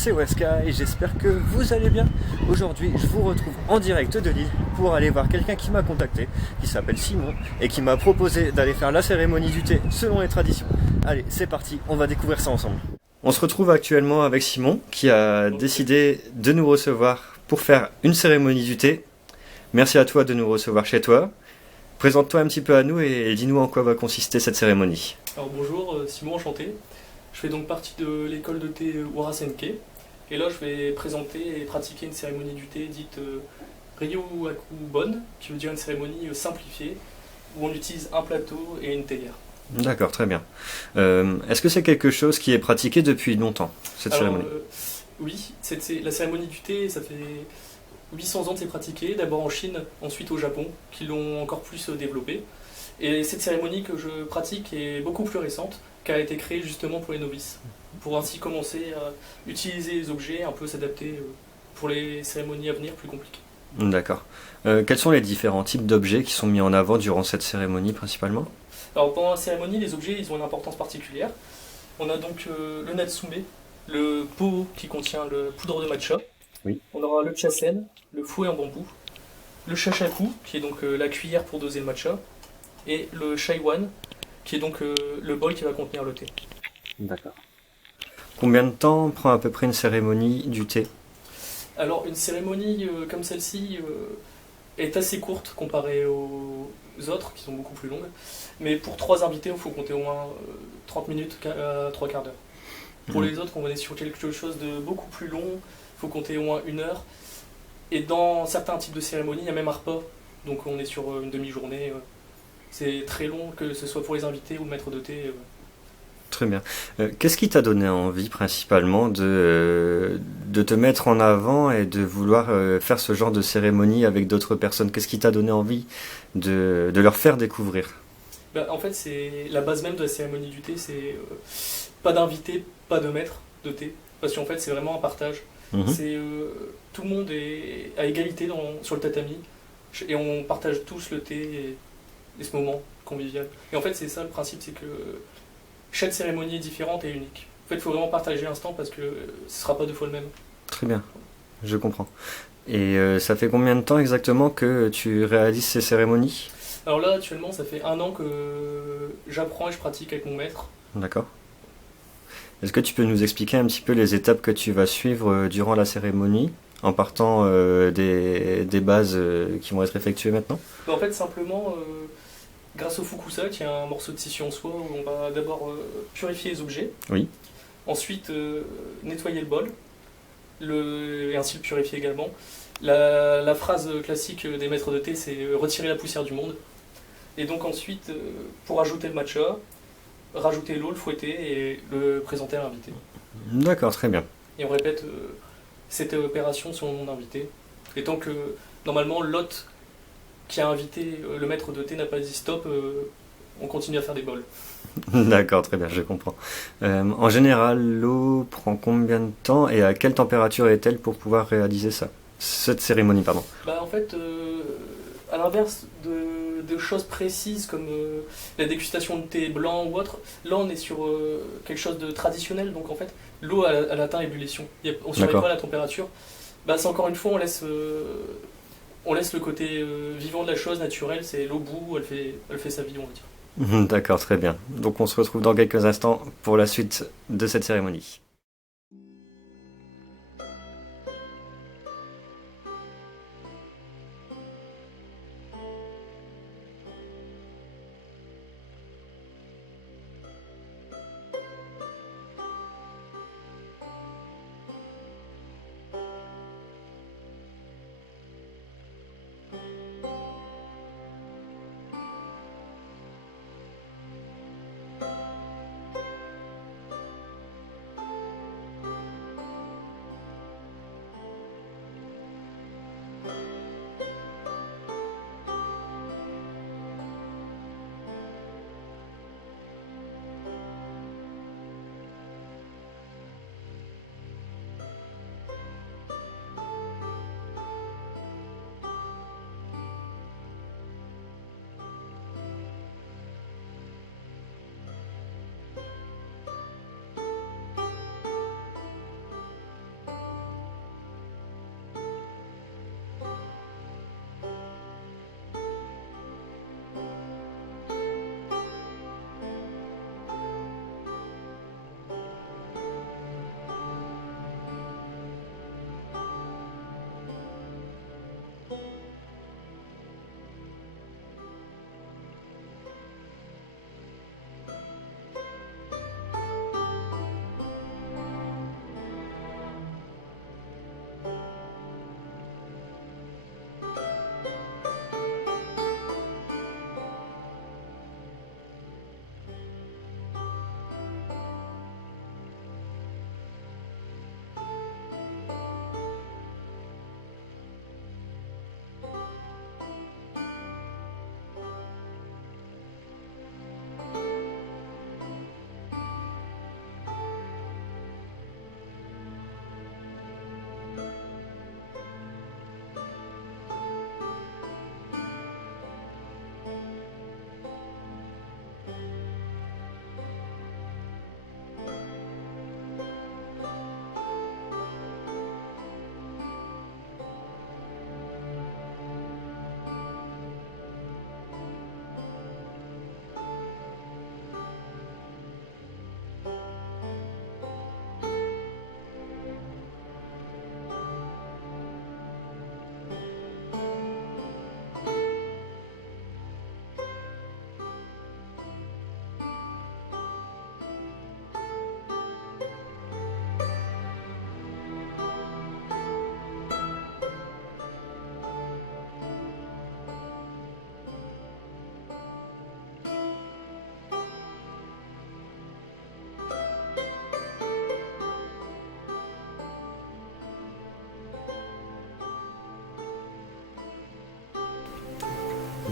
c'est Weska et j'espère que vous allez bien. Aujourd'hui, je vous retrouve en direct de Lille pour aller voir quelqu'un qui m'a contacté, qui s'appelle Simon, et qui m'a proposé d'aller faire la cérémonie du thé selon les traditions. Allez, c'est parti, on va découvrir ça ensemble. On se retrouve actuellement avec Simon, qui a décidé de nous recevoir pour faire une cérémonie du thé. Merci à toi de nous recevoir chez toi. Présente-toi un petit peu à nous et dis-nous en quoi va consister cette cérémonie. Alors bonjour, Simon, enchanté. Je fais donc partie de l'école de thé Warasenke. Et là, je vais présenter et pratiquer une cérémonie du thé dite Ryohaku Bon, qui veut dire une cérémonie simplifiée, où on utilise un plateau et une théière. D'accord, très bien. Est-ce que c'est quelque chose qui est pratiqué depuis longtemps, cette cérémonie? Oui, la cérémonie du thé, ça fait 800 ans que c'est pratiqué, d'abord en Chine, ensuite au Japon, qui l'ont encore plus développé. Et cette cérémonie que je pratique est beaucoup plus récente, car elle a été créée justement pour les novices, pour ainsi commencer à utiliser les objets, un peu s'adapter pour les cérémonies à venir plus compliquées. D'accord. Quels sont les différents types d'objets qui sont mis en avant durant cette cérémonie principalement? Alors pendant la cérémonie, les objets ils ont une importance particulière. On a donc le natsume, le pot qui contient le poudre de matcha. Oui. On aura le chasen, le fouet en bambou, le shashaku, qui est donc la cuillère pour doser le matcha, et le shaiwan, qui est donc le bol qui va contenir le thé. D'accord. Combien de temps prend à peu près une cérémonie du thé? Alors une cérémonie comme celle-ci est assez courte comparée aux autres, qui sont beaucoup plus longues, mais pour 3 invités, il faut compter au moins 30 minutes à 3 quarts d'heure. Pour les autres, on est sur quelque chose de beaucoup plus long, il faut compter au moins 1 heure. Et dans certains types de cérémonies, il y a même un repas, donc on est sur une demi-journée. C'est très long, que ce soit pour les invités ou le maître de thé. Très bien. Qu'est-ce qui t'a donné envie principalement de te mettre en avant et de vouloir faire ce genre de cérémonie avec d'autres personnes? Qu'est-ce qui t'a donné envie de leur faire découvrir? En fait, c'est la base même de la cérémonie du thé, c'est pas d'invité, pas de maître de thé, parce qu'en fait, c'est vraiment un partage. C'est tout le monde est à égalité sur le tatami, et on partage tous le thé et ce moment convivial. Et en fait, c'est ça le principe, c'est que chaque cérémonie est différente et unique. En fait, il faut vraiment partager l'instant parce que ce ne sera pas 2 fois le même. Très bien, je comprends. Et ça fait combien de temps exactement que tu réalises ces cérémonies? Alors là, actuellement, ça fait 1 an que j'apprends et je pratique avec mon maître. D'accord. Est-ce que tu peux nous expliquer un petit peu les étapes que tu vas suivre durant la cérémonie, en partant des bases qui vont être effectuées maintenant? En fait, simplement, grâce au fukusa, qui est un morceau de tissu en soie, où on va d'abord purifier les objets. Oui. Ensuite, nettoyer le bol, et ainsi le purifier également. La phrase classique des maîtres de thé, c'est retirer la poussière du monde. Et donc ensuite, pour ajouter le matcha, rajouter l'eau, le fouetter et le présenter à l'invité. D'accord, très bien. Et on répète cette opération sur le nom d'invité. Et tant que, normalement, l'hôte qui a invité le maître de thé n'a pas dit stop, on continue à faire des bols. D'accord, très bien, je comprends. En général, l'eau prend combien de temps et à quelle température est-elle pour pouvoir réaliser ça? Cette cérémonie, pardon. En fait, à l'inverse de choses précises comme la dégustation de thé blanc ou autre, là on est sur quelque chose de traditionnel, donc en fait l'eau elle atteint l'ébullition. On ne surveille pas la température. C'est encore une fois, on laisse le côté vivant de la chose, naturel, c'est l'eau bout, elle fait sa vie, on va dire. D'accord, très bien. Donc on se retrouve dans quelques instants pour la suite de cette cérémonie.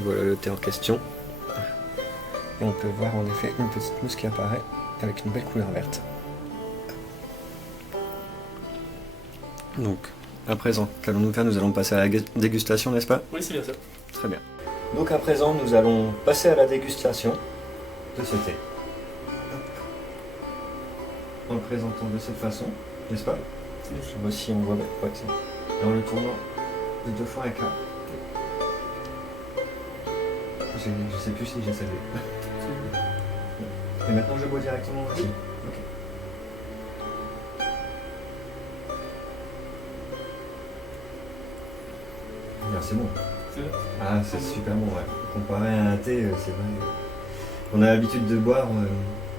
Voilà le thé en question. Et on peut voir en effet une petite mousse qui apparaît avec une belle couleur verte. Donc, à présent, qu'allons-nous faire? Nous allons passer à la dégustation, n'est-ce pas? Oui, c'est bien ça. Très bien. Donc à présent, nous allons passer à la dégustation de ce thé. En le présentant de cette façon, n'est-ce pas? Je vois si on voit bien. Ouais, c'est bon. Et en le tournant de 2 fois un quart. Je sais plus si j'ai salué. Et maintenant je bois directement aussi. Ok. Bien, c'est bon. C'est vrai. Ah, c'est super bon, ouais. Comparé à un thé, c'est vrai. On a l'habitude de boire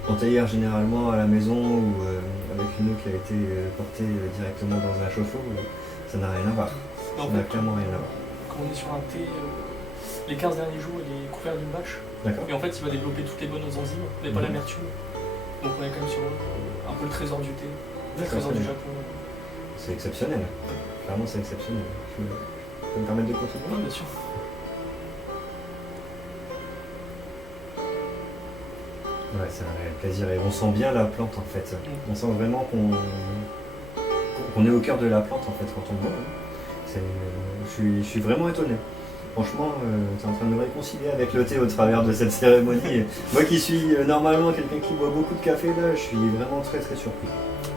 en théière généralement à la maison ou avec une eau qui a été portée directement dans un chauffe-eau. Ça n'a rien à voir. En Ça n'a fait, clairement rien à voir. quand on est sur un thé, les 15 derniers jours, il est couvert d'une bâche. D'accord. Et en fait, il va développer toutes les bonnes enzymes, mais pas l'amertume. Donc on est quand même sur un peu le trésor du thé, le D'accord, trésor très du bien. Japon. C'est exceptionnel. Clairement, c'est exceptionnel. Je peux me permettre de continuer? Oui, bien sûr. Ouais, c'est un réel plaisir et on sent bien la plante en fait. On sent vraiment qu'on est au cœur de la plante en fait quand on boit. Je suis vraiment étonné. Franchement, tu es en train de me réconcilier avec le thé au travers de cette cérémonie. Moi qui suis normalement quelqu'un qui boit beaucoup de café, là, je suis vraiment très très surpris.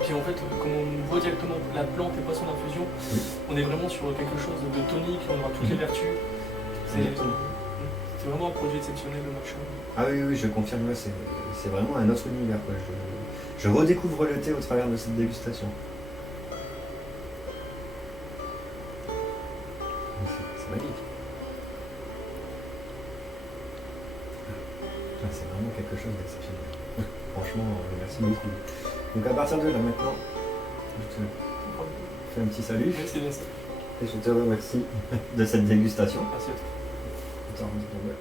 Puis en fait, comme on voit directement la plante et pas son infusion, on est vraiment sur quelque chose de tonique, on aura toutes les vertus. C'est vraiment un produit exceptionnel le matcha. Ah oui, oui, je confirme, là, c'est vraiment un autre univers. Quoi. Je redécouvre le thé au travers de cette dégustation. C'est magique. Ah, c'est vraiment quelque chose d'exceptionnel. Franchement, merci beaucoup. Donc à partir de là maintenant, je te fais un petit salut Oui, c'est bien ça. et je te remercie de cette dégustation. Merci à toi. Attends, une seconde.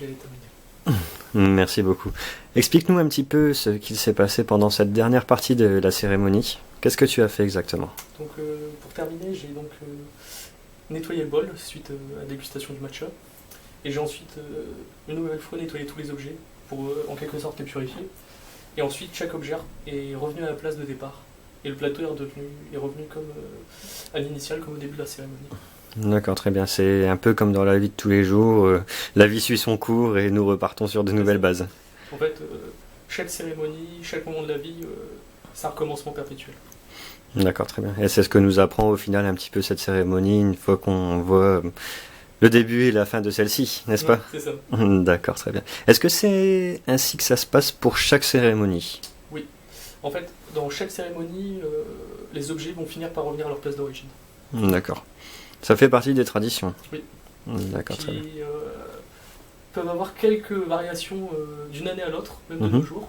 Je vais terminer. Merci beaucoup. Explique-nous un petit peu ce qu'il s'est passé pendant cette dernière partie de la cérémonie. Qu'est-ce que tu as fait exactement? Donc pour terminer, j'ai donc nettoyé le bol suite à la dégustation du matcha. Et j'ai ensuite une nouvelle fois nettoyé tous les objets pour en quelque sorte les purifier. Et ensuite chaque objet est revenu à la place de départ. Et le plateau est revenu comme à l'initial, comme au début de la cérémonie. D'accord, très bien. C'est un peu comme dans la vie de tous les jours. La vie suit son cours et nous repartons sur de nouvelles bases. En fait, chaque cérémonie, chaque moment de la vie, c'est un recommencement perpétuel. D'accord, très bien. Et c'est ce que nous apprend au final un petit peu cette cérémonie, une fois qu'on voit le début et la fin de celle-ci, n'est-ce pas? C'est ça. D'accord, très bien. Est-ce que c'est ainsi que ça se passe pour chaque cérémonie? Oui. En fait, dans chaque cérémonie, les objets vont finir par revenir à leur place d'origine. D'accord. Ça fait partie des traditions. Oui. D'accord, très bien. qui peuvent avoir quelques variations d'une année à l'autre, même de nos jours.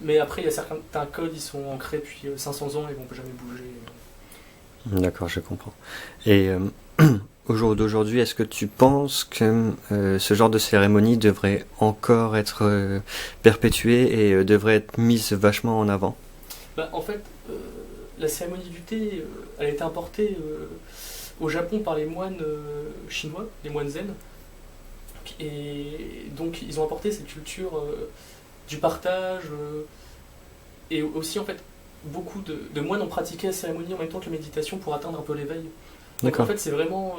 Mais après, il y a certains codes, ils sont ancrés depuis 500 ans et vont jamais bouger. D'accord, je comprends. Et au jour d'aujourd'hui, est-ce que tu penses que ce genre de cérémonie devrait encore être perpétuée et devrait être mise vachement en avant? Bah, en fait, la cérémonie du thé, elle a été importée au Japon par les moines chinois, les moines zen. Et donc, ils ont apporté cette culture du partage. Et aussi, en fait, beaucoup de moines ont pratiqué la cérémonie en même temps que la méditation pour atteindre un peu l'éveil. Donc, D'accord. en fait, c'est vraiment,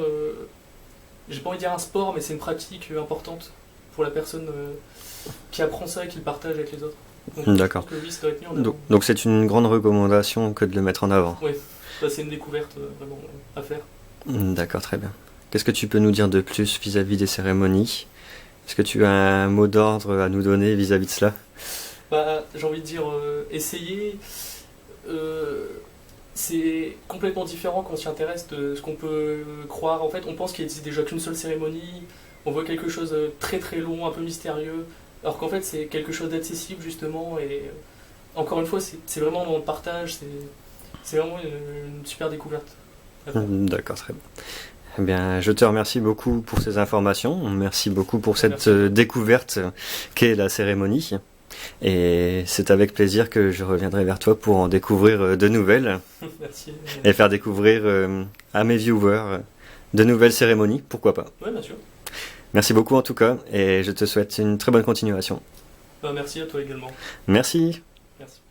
j'ai pas envie de dire un sport, mais c'est une pratique importante pour la personne qui apprend ça et qui le partage avec les autres. Donc, D'accord. je pense que oui, ça doit être mis en avant. Donc c'est une grande recommandation que de le mettre en avant. Oui, bah, c'est une découverte vraiment à faire. D'accord, très bien. Qu'est-ce que tu peux nous dire de plus vis-à-vis des cérémonies? Est-ce que tu as un mot d'ordre à nous donner vis-à-vis de cela? Bah, j'ai envie de dire, essayer. C'est complètement différent quand on s'y intéresse de ce qu'on peut croire. En fait, on pense qu'il n'existe déjà qu'une seule cérémonie. On voit quelque chose de très très long, un peu mystérieux. Alors qu'en fait, c'est quelque chose d'accessible justement. Et encore une fois, c'est vraiment dans le partage. C'est vraiment une super découverte. D'accord, très bien. Eh bien, je te remercie beaucoup pour ces informations. Merci beaucoup pour cette Merci. découverte qu'est la cérémonie. Et c'est avec plaisir que je reviendrai vers toi pour en découvrir de nouvelles Merci. et faire découvrir à mes viewers de nouvelles cérémonies, pourquoi pas. Oui, bien sûr. Merci beaucoup en tout cas et je te souhaite une très bonne continuation. Bah, merci à toi également. Merci. Merci.